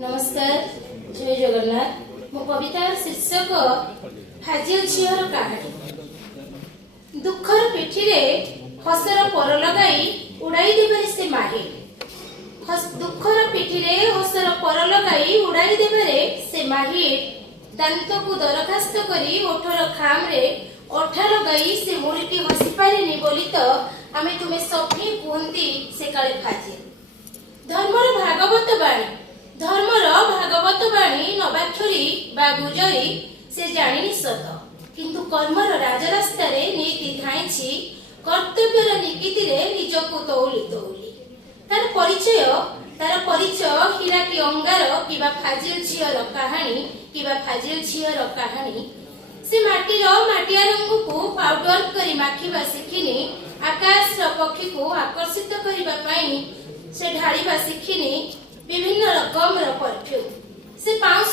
नमस्कार, जय जगन्नाथ। मो कविता शीर्षक फाजिल झीर कहानी। दुखर पिठी रे हसर पर लगाई उड़ाई देबारे से माहिर। दुखर पिठी रे हसर पर लगाई उड़ाई देबारे से माहिर। दांत को दरखास्त करी ओठर खाम रे ओठा लगाई से मुरीटी हसी पारेनी बोली तो आमे तुमे सभी कुहंती से काले फाजिल। धर्मर भागवत बाणी नवाक्षरी बा गुजरी से जानिनी सत, किंतु कर्मर राजरास्ता रे नीति धाइछि कर्तव्यर निकिति रे निजको तौली तौली। तार परिचय हीराटी अंगार किबा फाजिल झीर कहानी से माटिया रंग को पाउडर करी माखिबा शिखिनी। आकाश पक्षी को आकर्षित करिबा पई से ढाळिबा शिखिनी विभिन्न रकमर परफ्यूम। से पाउस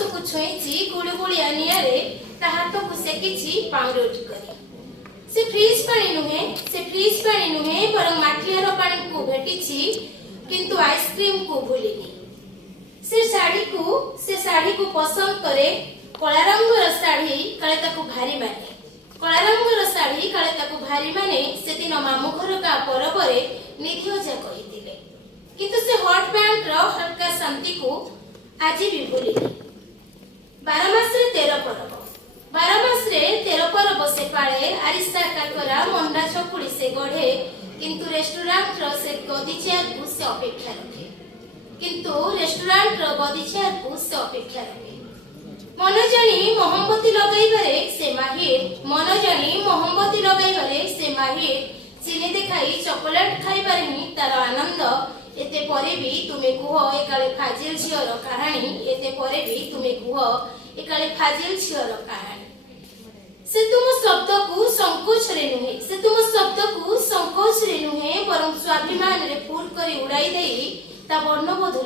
को छुईची गुड़गुड़िया नियारे ता हाथ को सेकिची पाउडर करी। से फ्रीज पानी नुहे बरं माठियार पानी को भेटिची, किंतु आइसक्रीम को भूलिनी। से साड़ी को पसंद करे। कला रंगर साड़ी काले ताको भारी माने से दिन मामू घर का परबरे निधिजा कहिथिले, किंतु से हॉट पैंट रो हल्का शांति को आज भी भूलिनी। 12 मास रे 13 परब से पाळे। आरिसा काकरा मंडा चकुड़ी से गढ़े, किंतु रेस्टोरेंट रो से गदी चेयर को से अपेक्षा रखे। मन जानी मोहब्बती लगाइबारे से माहिर। चीनी देखाई चॉकलेट खाइबारे ही तार आनंद। एते परे भी तुमे कुह एकाले फाजिल झीर कहानी। से तुम शब्द को संकोच रे नुहे बरं स्वाभिमान रे फूल करी उड़ाई देई ता वर्णबोध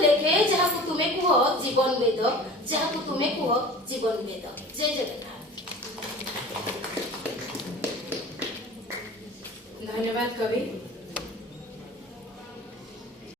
लेखे जहाकु तुमे कुह जीवन वेद। जय जगन्नाथ। धन्यवाद कवि।